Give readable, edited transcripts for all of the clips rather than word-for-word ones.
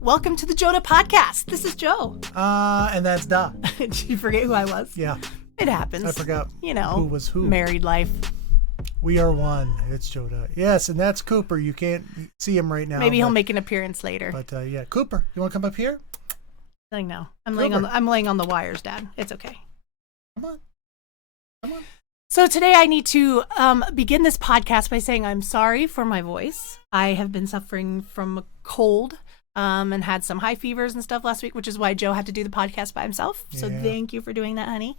Welcome to the JoDa podcast. This is Jo. And that's Da. Did you forget who I was? Yeah. It happens. I forgot. You know. Who was who. Married life. We are one. It's JoDa. Yes, and that's Cooper. You can't see him right now. Maybe he'll make an appearance later. But yeah, Cooper, you want to come up here? I know. I'm laying on the wires, Dad. It's okay. Come on. So today I need to begin this podcast by saying I'm sorry for my voice. I have been suffering from a cold and had some high fevers and stuff last week, which is why Joe had to do the podcast by himself. So thank you for doing that, honey.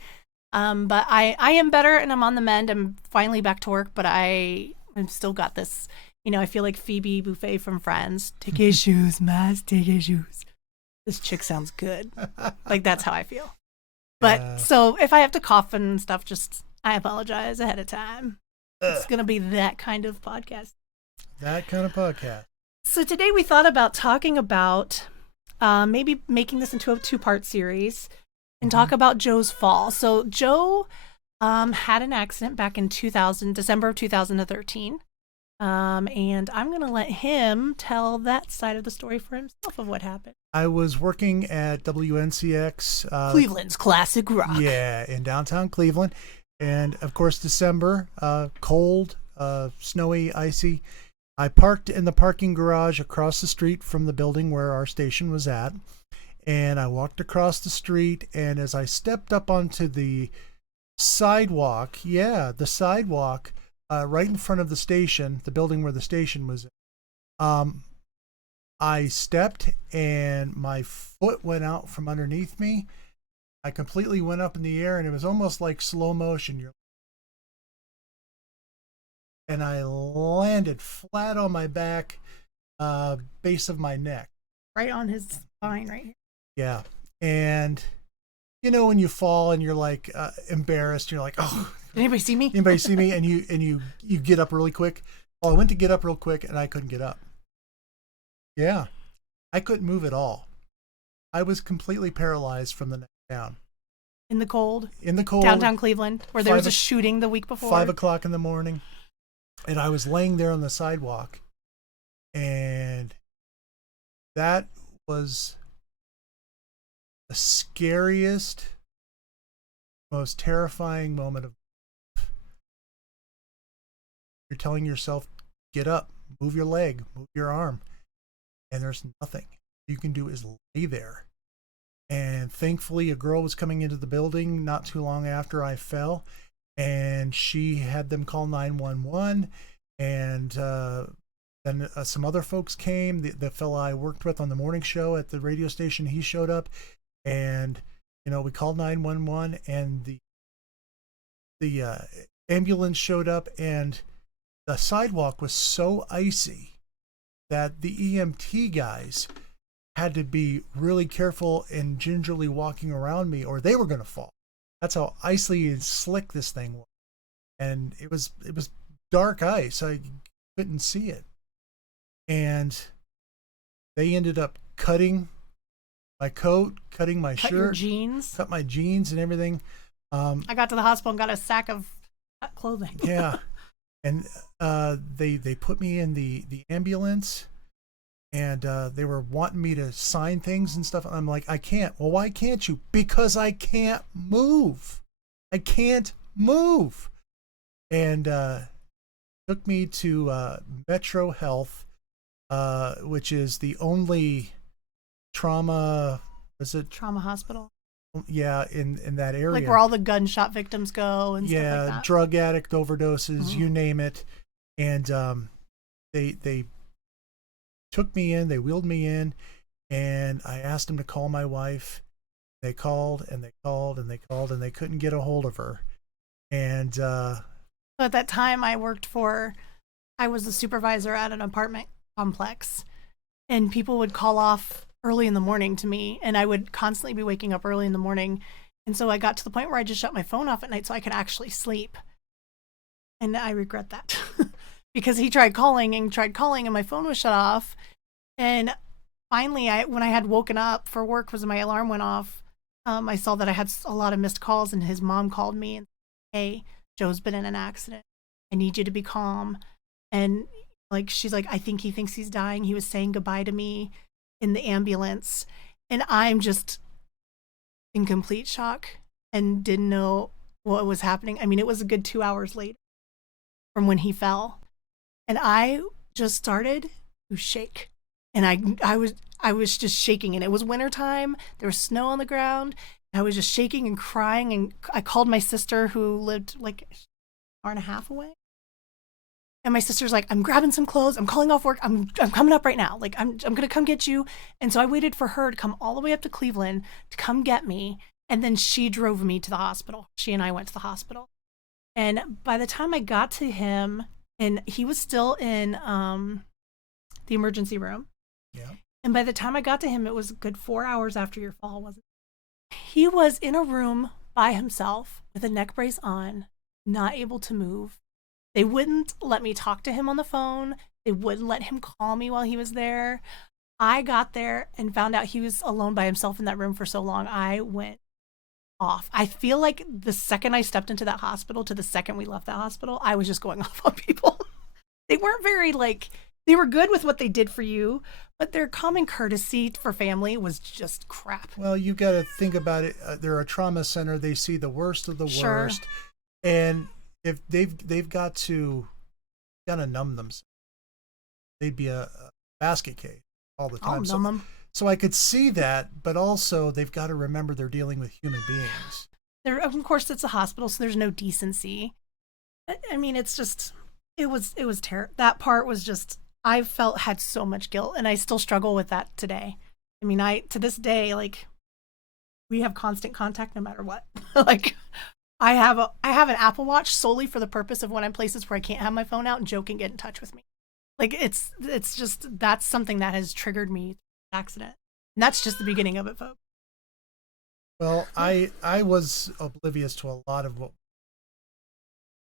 But I am better and I'm on the mend. I'm finally back to work, but I've still got this, I feel like Phoebe Buffet from Friends. Take his shoes, Maz, take his shoes. This chick sounds good. Like, that's how I feel. But so if I have to cough and stuff, I apologize ahead of time. It's going to be that kind of podcast. That kind of podcast. So today we thought about talking about maybe making this into a 2-part series and talk about Joe's fall. So Joe had an accident back in December of 2013. And I'm going to let him tell that side of the story for himself of what happened. I was working at WNCX. Cleveland's classic rock. Yeah, in downtown Cleveland. And, of course, December, cold, snowy, icy. I parked in the parking garage across the street from the building where our station was at. And I walked across the street, and as I stepped up onto the sidewalk, right in front of the station, the building where the station was in, I stepped, and my foot went out from underneath me. I completely went up in the air, and it was almost like slow motion. And I landed flat on my back, base of my neck. Right on his spine, right here. Yeah. And, when you fall and you're like embarrassed, you're like, oh. Did anybody see me? Anybody see me? And you get up really quick. Well, I went to get up real quick, and I couldn't get up. Yeah. I couldn't move at all. I was completely paralyzed from the neck down. In the cold? Downtown Cleveland, where there was a shooting the week before. 5 o'clock in the morning. And I was laying there on the sidewalk. And that was the scariest, most terrifying moment of life. You're telling yourself, get up, move your leg, move your arm. And there's nothing you can do is lay there. And thankfully, a girl was coming into the building not too long after I fell, and she had them call 911. And then some other folks came. The fella I worked with on the morning show at the radio station, he showed up, and we called 911, and the ambulance showed up, and the sidewalk was so icy that the EMT guys had to be really careful and gingerly walking around me, or they were going to fall. That's how icy and slick this thing was. And it was dark ice. I couldn't see it. And they ended up cutting my coat, cutting my shirt, your jeans, cut my jeans and everything. I got to the hospital and got a sack of clothing. Yeah. And they put me in the ambulance. And they were wanting me to sign things and stuff. I'm like, I can't. Well, why can't you? Because I can't move. I can't move. And took me to Metro Health, which is the only trauma hospital. Yeah, in that area. Like where all the gunshot victims go and stuff like that. Drug addict overdoses, you name it. And they took me in, they wheeled me in, and I asked them to call my wife. They called and they called and they called, and they couldn't get a hold of her. And so at that time I was the supervisor at an apartment complex, and people would call off early in the morning to me, and I would constantly be waking up early in the morning. And so I got to the point where I just shut my phone off at night so I could actually sleep. And I regret that. Because he tried calling, and my phone was shut off. And finally, when I had woken up for work because my alarm went off, I saw that I had a lot of missed calls, and his mom called me and said, "Hey, Joe's been in an accident. I need you to be calm." And she's like, "I think he thinks he's dying. He was saying goodbye to me." in the ambulance, and I'm just in complete shock and didn't know what was happening. I mean, it was a good 2 hours later from when he fell, and I just started to shake, and I was just shaking, and it was wintertime. There was snow on the ground. I was just shaking and crying, and I called my sister who lived like an hour and a half away. And my sister's like, I'm grabbing some clothes. I'm calling off work. I'm coming up right now. Like, I'm going to come get you. And so I waited for her to come all the way up to Cleveland to come get me. And then she drove me to the hospital. She and I went to the hospital. And by the time I got to him, and he was still in the emergency room. Yeah. And by the time I got to him, it was a good 4 hours after your fall, wasn't it? He was in a room by himself with a neck brace on, not able to move. They wouldn't let me talk to him on the phone. They wouldn't let him call me while he was there. I got there and found out he was alone by himself in that room for so long. I went off. I feel like the second I stepped into that hospital to the second we left that hospital, I was just going off on people. They weren't very they were good with what they did for you, but their common courtesy for family was just crap. Well, you got to think about it. They're a trauma center. They see the worst of the Sure. worst. And if they've got to numb themselves, they'd be a basket case all the time. I'll numb them. So I could see that, but also they've got to remember they're dealing with human beings. Of course, it's a hospital, so there's no decency. I mean, it's just, it was terrible. That part was just, I felt had so much guilt, and I still struggle with that today. I mean, to this day, like, we have constant contact no matter what. Like, I have an Apple Watch solely for the purpose of when I'm places where I can't have my phone out and Joe can get in touch with me. Like, it's just, that's something that has triggered me accident. And that's just the beginning of it, folks. Well, I was oblivious to a lot of what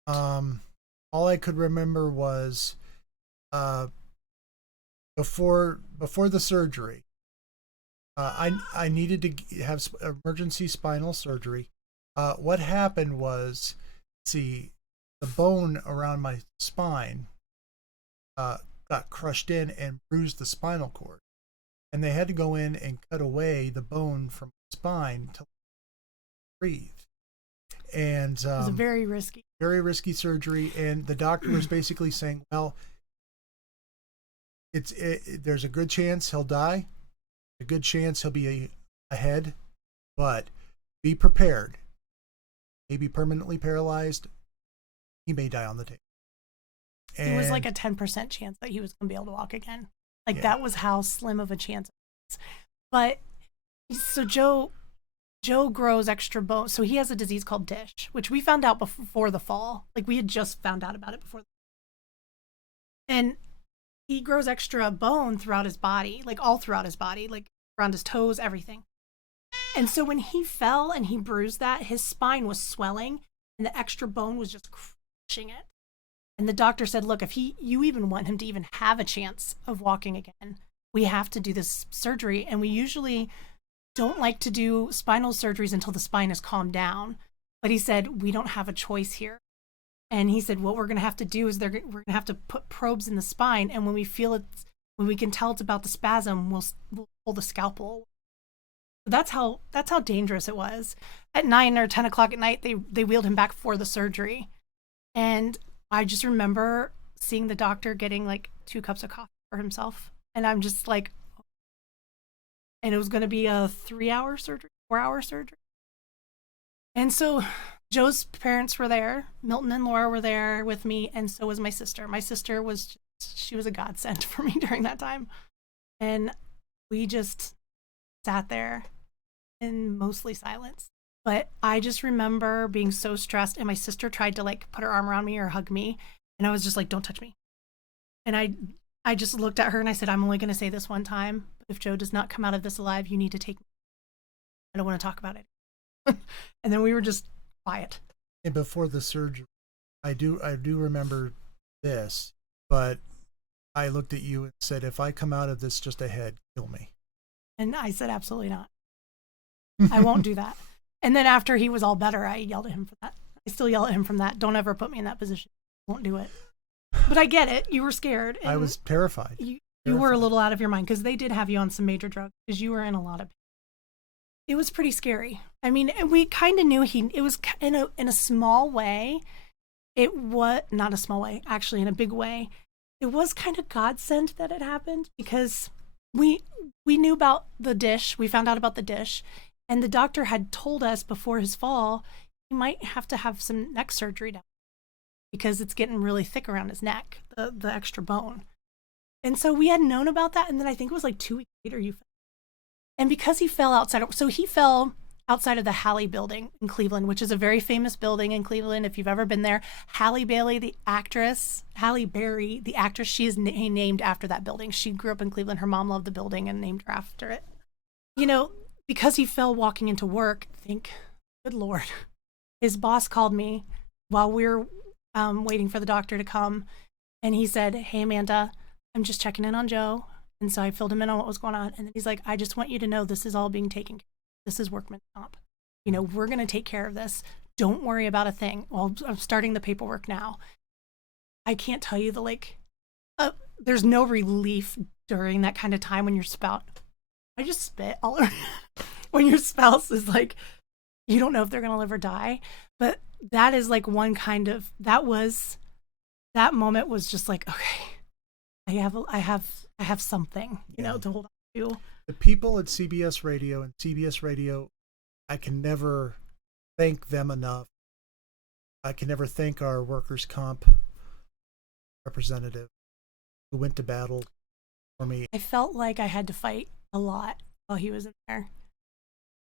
all I could remember was before the surgery, I needed to have emergency spinal surgery. What happened was, the bone around my spine got crushed in and bruised the spinal cord. And they had to go in and cut away the bone from my spine to breathe. And it was very risky surgery. And the doctor was basically saying, well, there's a good chance he'll die, a good chance he'll be ahead, but be prepared. Maybe permanently paralyzed. He may die on the table. It was like a 10% chance that he was going to be able to walk again. Like, that was how slim of a chance it was. But so Joe grows extra bone. So he has a disease called Dish, which we found out before the fall. Like, we had just found out about it before. And he grows extra bone throughout his body, like all throughout his body, like around his toes, everything. And so when he fell and he bruised that, his spine was swelling and the extra bone was just crushing it. And the doctor said, look, if you even want him to even have a chance of walking again, we have to do this surgery. And we usually don't like to do spinal surgeries until the spine is calmed down. But he said, we don't have a choice here. And he said, what we're going to have to do is we're going to have to put probes in the spine. And when we feel it, when we can tell it's about the spasm, we'll pull the scalpel. That's how dangerous it was. At 9 or 10 o'clock at night, they wheeled him back for the surgery. And I just remember seeing the doctor getting like 2 cups of coffee for himself. And I'm just like, and it was going to be a 3-hour surgery, 4-hour surgery. And so Joe's parents were there. Milton and Laura were there with me. And so was my sister. My sister she was a godsend for me during that time. And we just sat there in mostly silence. But I just remember being so stressed, and my sister tried to like put her arm around me or hug me, and I was just like, don't touch me. And I just looked at her and I said, I'm only going to say this one time, but if Joe does not come out of this alive, you need to take me. I don't want to talk about it. And then we were just quiet. And before the surgery, I do remember this, but I looked at you and said, if I come out of this just ahead, kill me. And I said, absolutely not. I won't do that. And then after he was all better, I yelled at him for that. I still yell at him from that. Don't ever put me in that position. Won't do it. But I get it. You were scared. I was terrified. You were a Terrifying. little out of your mind because they did have you on some major drugs because you were in a lot of. It was pretty scary. I mean, we kind of knew it was in a small way. It was not a small way, actually, in a big way. It was kind of God sent that it happened because we knew about the dish. We found out about the dish, and the doctor had told us before his fall he might have to have some neck surgery now because it's getting really thick around his neck, the extra bone. And so we had known about that, and then I think it was like 2 weeks later you. And because he fell he fell outside of the Halle building in Cleveland, which is a very famous building in Cleveland. If you've ever been there, Halle Berry, the actress, she is named after that building. She grew up in Cleveland. Her mom loved the building and named her after it. You know, because he fell walking into work, good Lord, his boss called me while we were waiting for the doctor to come. And he said, "Hey, Amanda, I'm just checking in on Joe." And so I filled him in on what was going on. And then he's like, "I just want you to know this is all being taken care of. This is workman's comp. We're going to take care of this. Don't worry about a thing. Well, I'm starting the paperwork now." I can't tell you there's no relief during that kind of time when your spouse, I just spit all over. When your spouse is like, you don't know if they're going to live or die. But that is like that moment was just like, okay, I have something, to hold on to. The people at CBS Radio and CBS Radio, I can never thank them enough. I can never thank our workers' comp representative who went to battle for me. I felt like I had to fight a lot while he was in there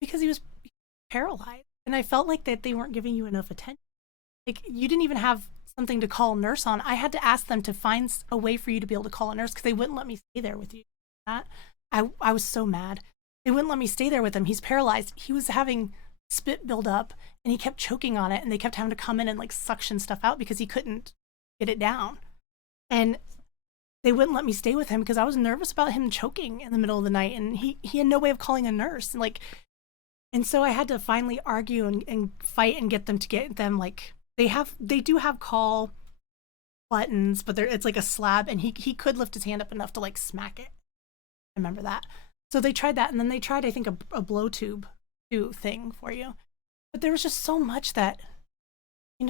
because he was paralyzed. And I felt like that they weren't giving you enough attention. Like, you didn't even have something to call a nurse on. I had to ask them to find a way for you to be able to call a nurse because they wouldn't let me stay there with you. I was so mad. They wouldn't let me stay there with him. He's paralyzed. He was having spit build up and he kept choking on it, and they kept having to come in and like suction stuff out because he couldn't get it down. And they wouldn't let me stay with him because I was nervous about him choking in the middle of the night, and he had no way of calling a nurse. And so I had to finally argue and fight and get them to get them, like, they do have call buttons, but it's like a slab, and he could lift his hand up enough to like smack it. I remember that. So they tried that, and then they tried, I think, a blow tube thing for you. But there was just so much that,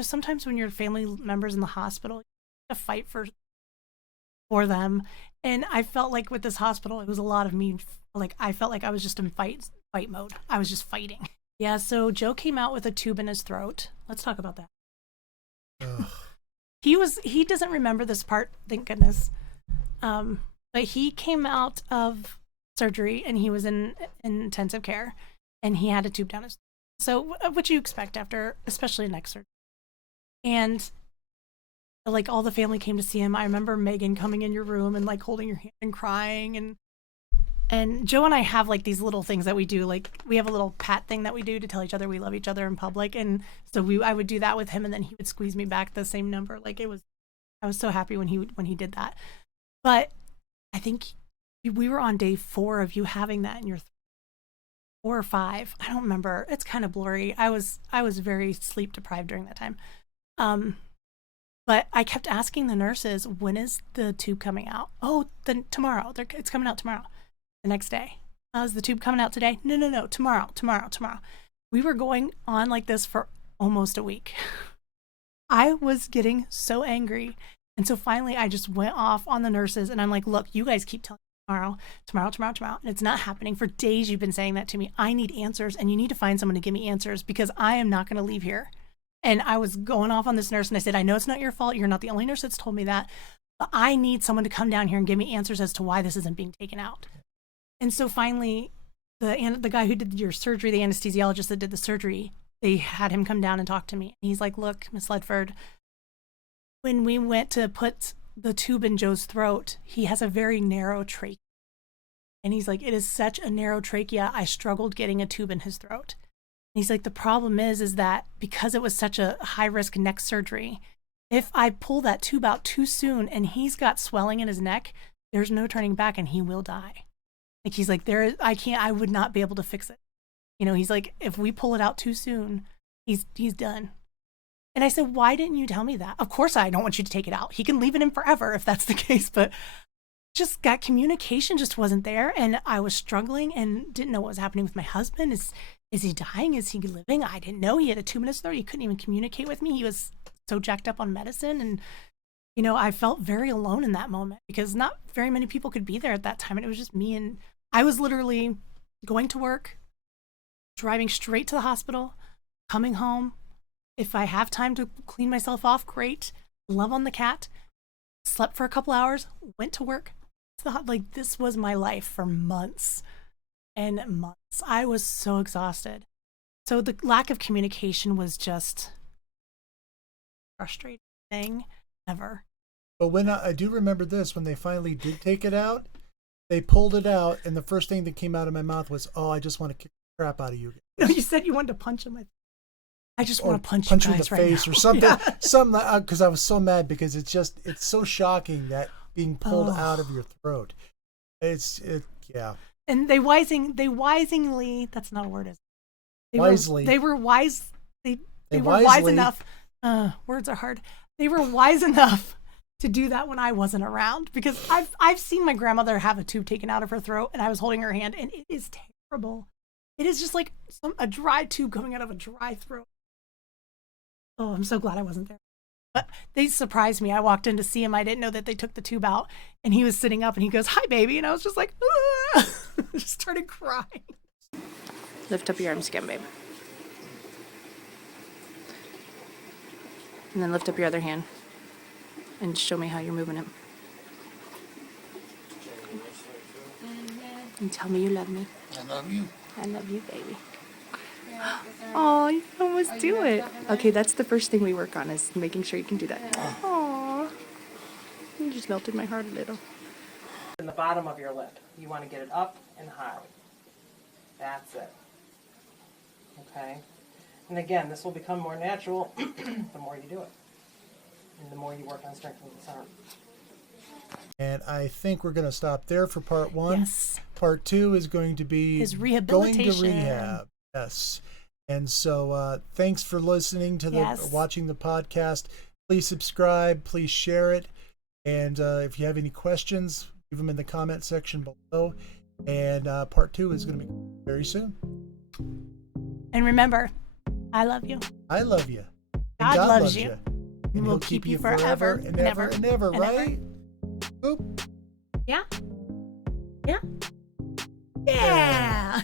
sometimes when your family members in the hospital, you have to fight for them. And I felt like with this hospital, it was a lot of me. Like, I felt like I was just in fight mode. I was just fighting. Yeah, so Joe came out with a tube in his throat. Let's talk about that. Ugh. He doesn't remember this part, thank goodness. But he came out of surgery and he was in intensive care, and he had a tube down his throat. So what you expect after, especially neck surgery. And like, all the family came to see him. I remember Megan coming in your room and like holding your hand and crying, and Joe and I have like these little things that we do. Like, we have a little pat thing that we do to tell each other we love each other in public. And so I would do that with him, and then he would squeeze me back the same number. Like, I was so happy when he did that. But I think we were on day 4 of you having that in your 4 or 5. I don't remember. It's kind of blurry. I was very sleep deprived during that time. But I kept asking the nurses, when is the tube coming out? Oh, then tomorrow. It's coming out tomorrow. The next day. Is the tube coming out today? No. Tomorrow. We were going on like this for almost a week. I was getting so angry. And so finally I just went off on the nurses, and I'm like, look, you guys keep telling me tomorrow. And it's not happening. For days you've been saying that to me. I need answers, and you need to find someone to give me answers because I am not going to leave here. And I was going off on this nurse, and I said, I know it's not your fault. You're not the only nurse that's told me that. But I need someone to come down here and give me answers as to why this isn't being taken out. And so finally, the guy who did your surgery, the anesthesiologist that did the surgery, they had him come down and talk to me. And he's like, look, Miss Ledford, when we went to put the tube in Joe's throat, he has a very narrow trachea. And he's like, it is such a narrow trachea, I struggled getting a tube in his throat. And he's like, the problem is that because it was such a high-risk neck surgery, if I pull that tube out too soon and he's got swelling in his neck, there's no turning back and he will die. Like, he's like, I would not be able to fix it. He's like, if we pull it out too soon, he's done. And I said, why didn't you tell me that? Of course I don't want you to take it out. He can leave it in forever if that's the case. But just that communication just wasn't there, and I was struggling and didn't know what was happening with my husband. Is he dying? Is he living? I didn't know. He had a 2-minute throat. He couldn't even communicate with me. He was so jacked up on medicine, and I felt very alone in that moment because not very many people could be there at that time, and it was just me. And I was literally going to work, driving straight to the hospital, coming home. If I have time to clean myself off, great. Love on the cat. Slept for a couple hours, went to work. Like, this was my life for months and months. I was so exhausted. So the lack of communication was just frustrating thing ever. But when I do remember this, when they finally did take it out, they pulled it out, and the first thing that came out of my mouth was, "Oh, I just want to kick the crap out of you." No, you said you wanted to punch him. I just want to punch you guys in the right face now. or something. Yeah. Something, because I was so mad because it's so shocking that being pulled out of your throat. Yeah. And they wisely, that's not a word, is it? Wisely. They were wise. They were wise enough. Words are hard. They were wise enough to do that when I wasn't around, because I've seen my grandmother have a tube taken out of her throat, and I was holding her hand, and it is terrible. It is just like a dry tube coming out of a dry throat. Oh, I'm so glad I wasn't there. But they surprised me. I walked in to see him. I didn't know that they took the tube out, and he was sitting up, and he goes, "Hi, baby," and I was just like, ah! Just started crying. Lift up your arms again, babe. And then lift up your other hand and show me how you're moving it. And tell me you love me. I love you. I love you, baby. Oh, you can almost do it. Okay, that's the first thing we work on, is making sure you can do that. Aw. You just melted my heart a little. In the bottom of your lip. You want to get it up and high. That's it. Okay? And again, this will become more natural the more you do it. And the more you work on strengthening this arm. And I think we're going to stop there for part 1. Yes. Part 2 is going to be His going rehabilitation. to rehab. Yes. And so thanks for listening to watching the podcast. Please subscribe. Please share it. And if you have any questions, leave them in the comment section below. And part 2 is going to be very soon. And remember, I love you. I love you. God loves you. And we'll keep you forever and ever and ever, and right? Boop. Yeah? Yeah? Yeah!